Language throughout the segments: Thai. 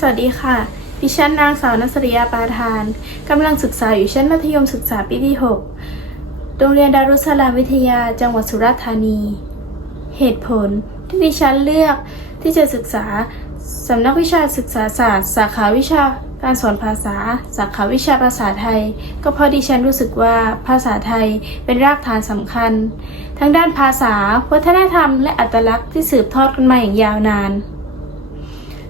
สวัสดีค่ะ ดิฉันนางสาวนัสริยาปาทาน กำลังศึกษาอยู่ชั้นมัธยมศึกษาปีที่ 6 โรงเรียนดารุสลามวิทยาจังหวัดสุราษฎร์ธานี เหตุผลที่ดิฉันเลือกที่จะศึกษาสำนักวิชาศึกษาศาสตร์ สาขาวิชาการสอนภาษา สาขาวิชาภาษาไทย ก็เพราะดิฉันรู้สึกว่าภาษาไทยเป็นรากฐานสำคัญ ทั้งด้านภาษา วัฒนธรรม และอัตลักษณ์ที่สืบทอดกันมาอย่างยาวนาน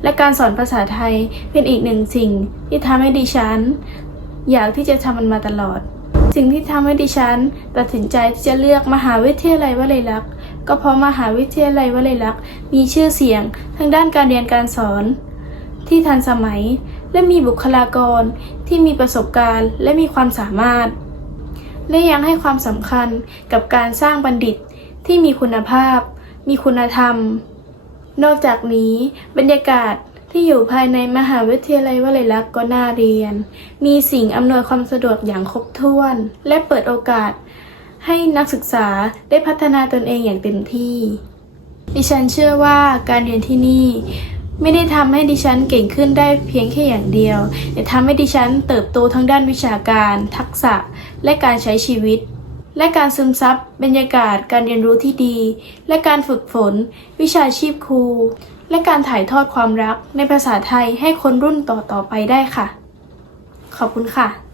และการสอนภาษาไทยเป็นอีกหนึ่งสิ่งที่ทำให้ดิฉัน อยากที่จะทำมันมาตลอด สิ่งที่ทำให้ดิฉัน ตัดสินใจที่จะเลือกมหาวิทยาลัยวลัยลักษณ์ก็เพราะมหาวิทยาลัยวลัยลักษณ์มีชื่อเสียงทางด้านการเรียนการสอน ที่ทันสมัยและมีบุคลากรที่มีประสบการณ์และมีความสามารถ และยังให้ความสำคัญกับการสร้างบัณฑิตที่มีคุณภาพ มีคุณธรรม นอกจากนี้บรรยากาศที่อยู่ภายในมหาวิทยาลัยวลัยลักษณ์ก็น่าเรียน มีสิ่งอำนวยความสะดวกอย่างครบถ้วน และเปิดโอกาสให้นักศึกษาได้พัฒนาตนเองอย่างเต็มที่ ดิฉันเชื่อว่าการเรียนที่นี่ ไม่ได้ทำให้ดิฉันเก่งขึ้นได้เพียงแค่อย่างเดียว แต่ทำให้ดิฉันเติบโตทั้งด้านวิชาการ ทักษะ และการใช้ชีวิต และการซึมซับบรรยากาศการเรียนรู้ที่ดี และการฝึกฝน วิชาชีพครู และการถ่ายทอดความรักในภาษาไทยให้คนรุ่นต่อๆไปได้ค่ะ ขอบคุณค่ะ